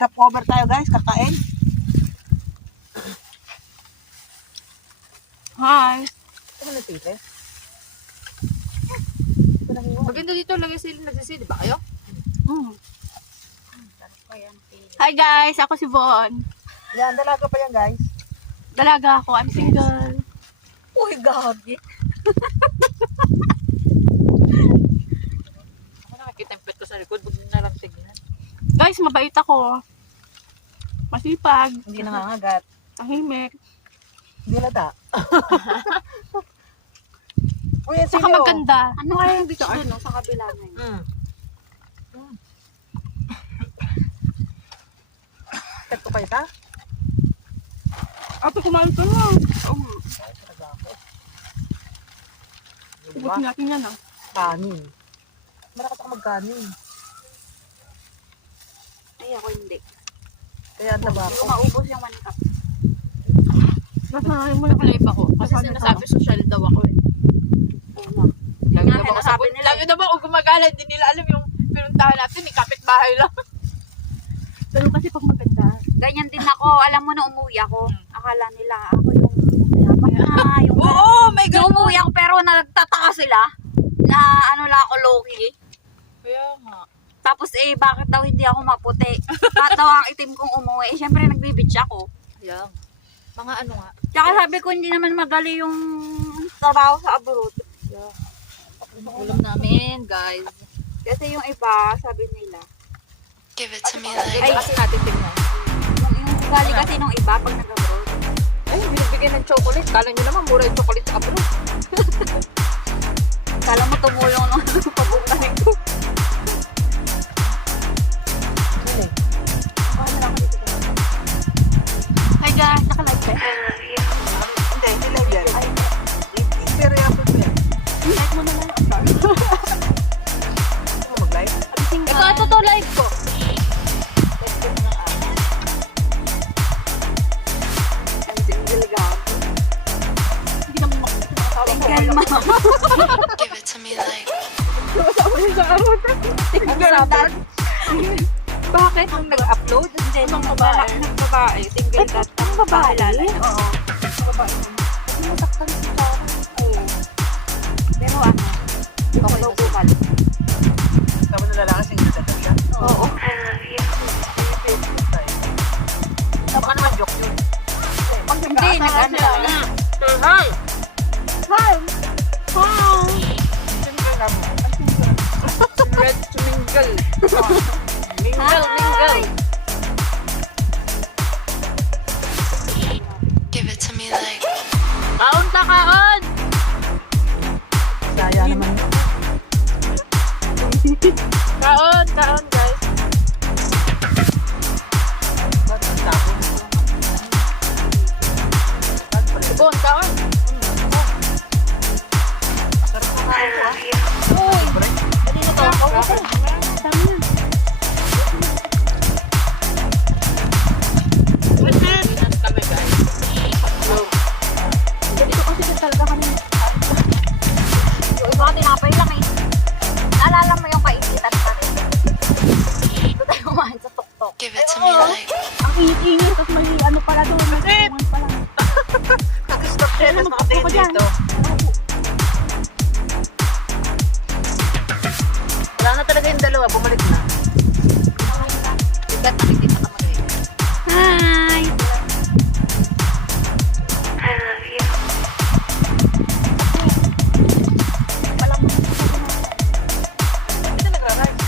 Stopover tayo guys, kakain. Hi. Ano na tite? Maganda dito, lagi sila nagsisili ba kayo? Mm. Hi guys, ako si Von. Yan, dalaga pa yan guys. Dalaga ako, I'm single. Uy, gagi. Ako nakikita yung pet ko sa likod, huwag na lang tignan. Guys, mabait ako. Masipag. Hindi nangangagat. Tahimik. Hindi lata. Uy, yan Saka sino? maganda. Ano kaya yung beach doon, no? Sa kabila na yun. Mm. Tek ko kayo ta? Ate, kumain ka na. Ay, talaga ako. Diba? Tubusin natin yan ah. Kanin. Malakas ako magkanin. Ay, ako hindi. Kaya ang taba Hindi ko. ko maubos yung 1 cup. Nasaan mo na Naka-live ako. Kasi Paano sinasabi social daw ako eh. Oo. Lagi Nga, daw ako nasabi sabon. nila Lagi daw ako gumagala. Hindi nila alam yung pinuntahan natin. Eh, kapitbahay lang. Pero kasi pag maganda. Ganyan din ako. Alam mo na umuwi ako. Akala nila ako yung mayabang na. Yung Oo, may Nung ganun. umuwi ako pero nagtataka sila na ano lang ako low-key. Kaya nga. Tapos bakit daw hindi ako maputi? Bakit daw ang itim kong umuwi? Siyempre nagbibitch ako. Kaya nga. Mga ano nga. Tsaka sabi ko hindi naman madali yung trabaho sa abroad. Ulam namin, guys. Kasi yung iba, sabi nila, Give it to me Ay, like kasi natin tingnan. yung ugali kasi nung iba pag nag-abroad. Ay, binibigyan ng chocolate. Kala nyo naman, mura yung chocolate sa abroad. Kala mo tumulong nung pag-ugaling ko. Ano eh? Hi guys, naka-live ka. Hindi, hindi live yan. I-periapod mo yan. Like mo na lang. Gusto mo mag-live? Ito to live ko. Ang single gag. Hindi naman makakasama ko. Single ma. give it to me like Kasama niya sa araw. Single dad. Bakit? Nung nag-upload? Hindi, nung babae. nag-babae. Single dad. Ang babae? Oo. Hindi mo saktan si Tara. Oo. Pero ano? Okay daw bukal. Sabi na lalaki single na siya. Oo. Baka naman joke yun. Hindi, nag-ano lang. Hi! Hi! Hi! Single na mo. Red to mingle. Mingle, mingle. give it to me like Kaon ka, kaon! Saya naman. Kaon, kaon guys. Ba't ang tapon? Ba't pala? Bon, kaon. Sarap na nga ito ah. Uy! Break. Kanina to. Okay. Dami na. Inan kami, guys. Ganito kasi siya talaga kami. Yung mga tinapay lang eh. Naalala mo yung kaisitan pa rin. Dito tayo kumain sa tuktok. give it to me like Ang init-init at may ano pala doon. May tulungan pala. Nag-stop siya. Tapos nakatingin Ako dyan. dito. Wala na talaga yung dalawa. Bumalik na. Bigat nakikita ka mag Hi! Hindi na nagra-rise.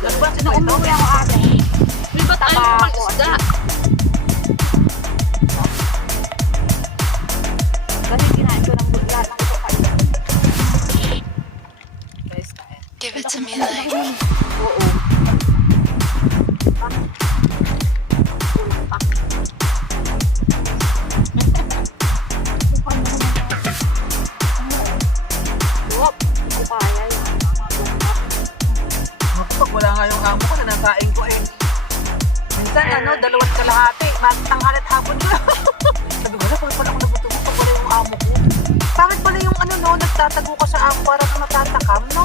Nag-bus na Nung ito. umuwi ako ate, Di ba tayo Taba pang ako. isda? kasi kinain ko ng lahat ng ito kayo. Guys, kaya. give it to me like Oo. Wop, hindi ko kaya yun. Pag wala nga yung amo ko, nanasain ko eh. Minsan ano, 2 kalahati. Tanghali't hapon ko. Sabi ko, wala pala ako nagutom pag wala yung amo ko. Bakit pala yung ano no, nagtatago ka sa amo para kang natatakam no?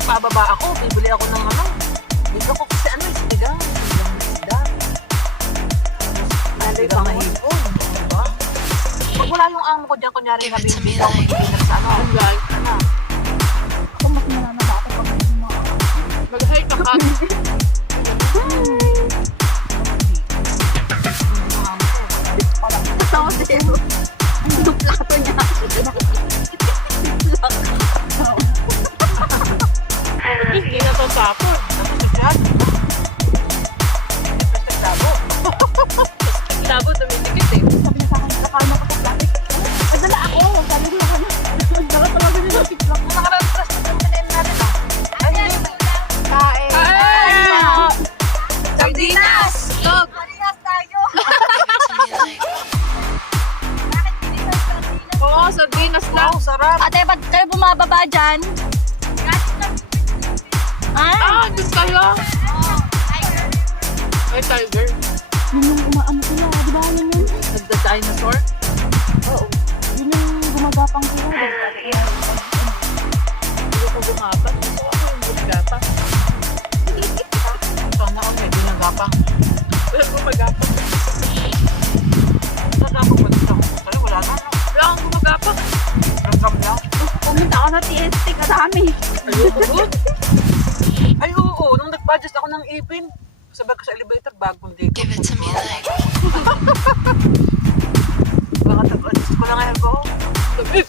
Pababa ako, bibili ako ng ano. Bibili ako kasi ano, sinigang. Bigang na hipon. Diba? Pag wala yung amo ko dyan, kunyari Give it to sabihin me dito ako like- mag-dinner sa ano. Guys, Ano? Ako mas nananaba ako pag may mga... mag-hi ka ka. Yung amo ko. Tama sa'yo. Yung plato niya. Hindi na to tapon. Tapos sa dyan. Tapos sa dabo. Tapon, dumidikit eh. Sabi niya sa akin, nakalma ko sa plastic. Madala ako. Sabi ko naman. Magdala talaga nila sa tiktok. Ang nakaras-ras na pinain natin ah. Ay, hindi. Kain. Ay! Sardinas! Dog! Marinas tayo. Give it to me like. Bakit pinisan sardinas? Oo, sardinas lang. Wow, sarap. Ate, pag kayo bumababa dyan. Ah, doon kayo. Tiger. Ay, tiger. Yun yung umaano sila. Di ba yun yun? Nagda-dinosaur. Yun yung gumagapang sila. Hindi ko gumapan. Gusto ako yung gumagapan. Sana ako may binagapang. Wala gumagapan. Nagapang ba dito ako? Kaya wala na. No? Wala akong gumagapan. Nagkam lang. Pumunta ako sa TST kasami. Ayoko doon. Ay, oo. Nung nag-budget ako ng ipin, sabay ko sa elevator, bagong dito. Give it to me like. Baka tag-adjust ko lang ngayon ko. Labis.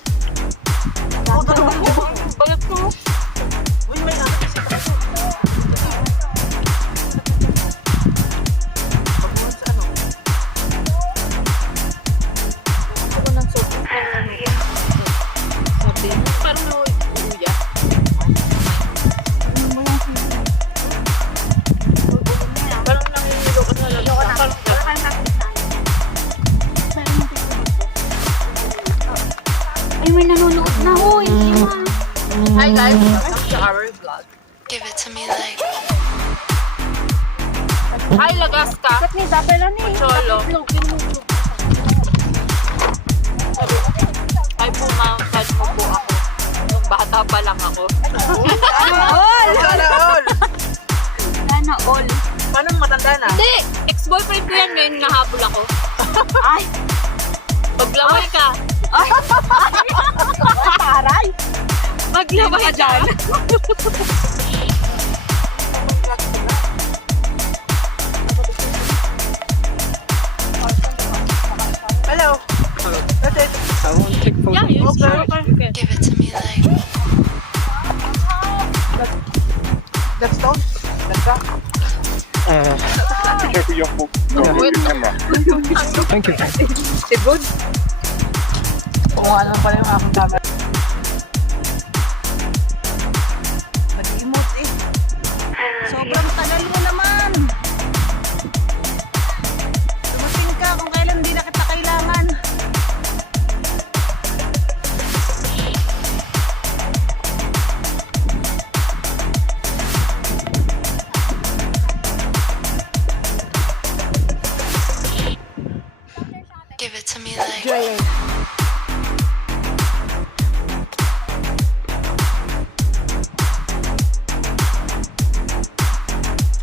Oo, talaga ko. Bakit ko? Uy, may ano kasi tayo. Pagbuhan sa ano? Ako ng sobrang sabi mo, parang nauuya. Ano mo yung feeling? Parang nangihilo ka talaga. Parang Meron yung tiktok ko. Ay, may nanonood na. Hoy, Ima. Hi guys, welcome to our vlog. Give it to me like. Hi Lagaska. Ba't may dapela ni? Cholo. Ay pumauntan mo po ako. Nung bata pa lang ako. All! Sana all! Sana all. Paano matanda na? Hindi! Ex-boyfriend ko yan ngayon nahabol ako. Ay, Maglaway ka! Taray! Maglaway ka! Hello! That's it. Yeah, you Okay. Give it to me like. That's stone? That's that? Be careful your phone. Don't move your camera. Thank you. Is it good? Kung ano pala yung aking camera. Nag-emote eh. Sobrang tagal mo naman. Dumating ka kung kailan hindi na kita kailangan. Give it to me like. Jay.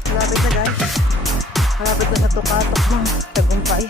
Malapit na guys. Malapit na sa tukatok ng tagumpay.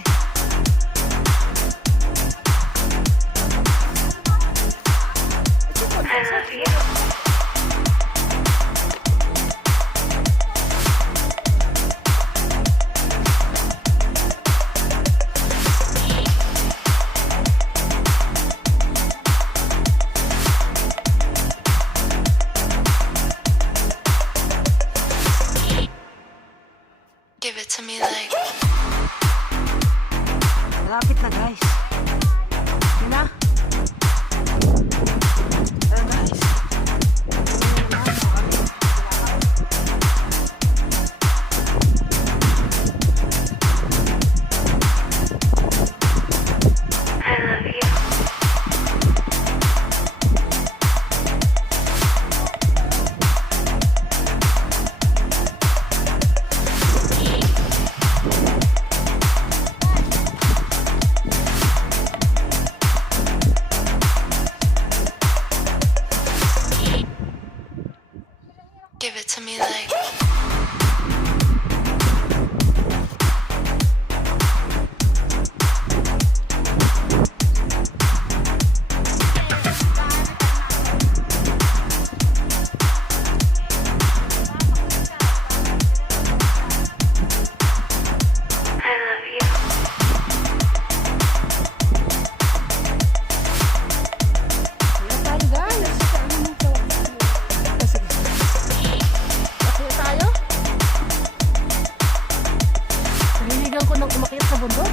umakyat sa bundok.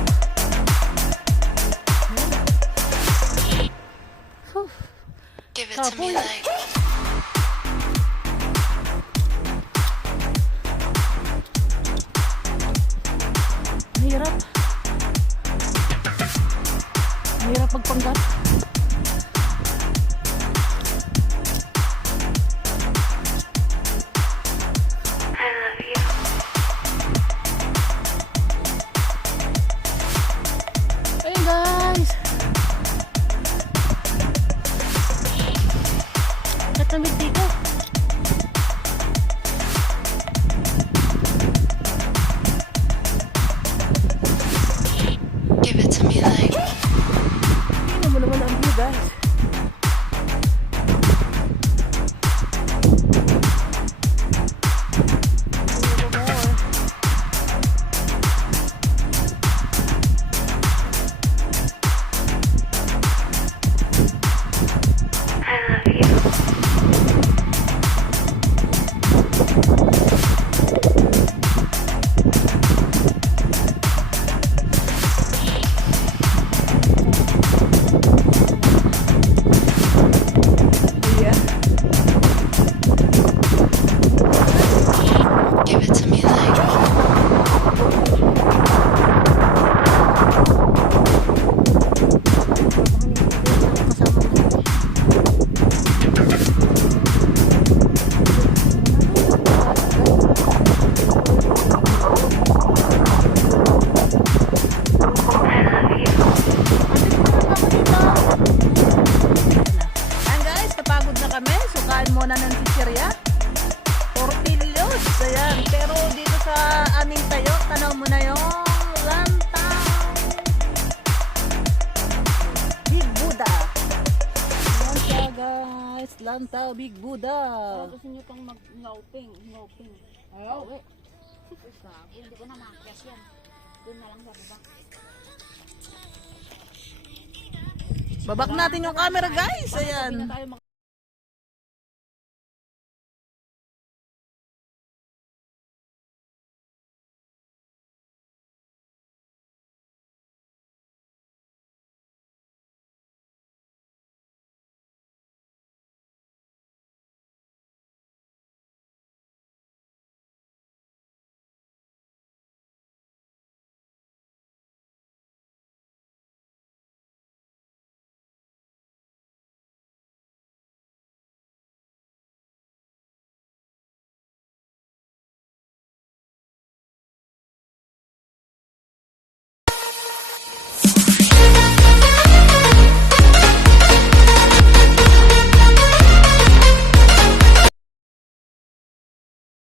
Give it to me like. Mahirap. Mahirap magpanggat. I love you. Ayun guys. Katamid dito. Give it to me like. Tingnan mo naman ang view guys. I love you. Give it to me like. Ayan guys, napagod na kami. Sukaan muna ng chichirya. Tortillos. Ayan. Pero dito sa aming tayo, tanaw mo na yung lantaw. Big Buddha. Ayan siya guys. Lantaw, Big Buddha. Gusto niyo pang mag-ngoping. Oh. Hindi ko na makias yan. Doon na lang sa baba. Babak natin yung camera guys. Ayan.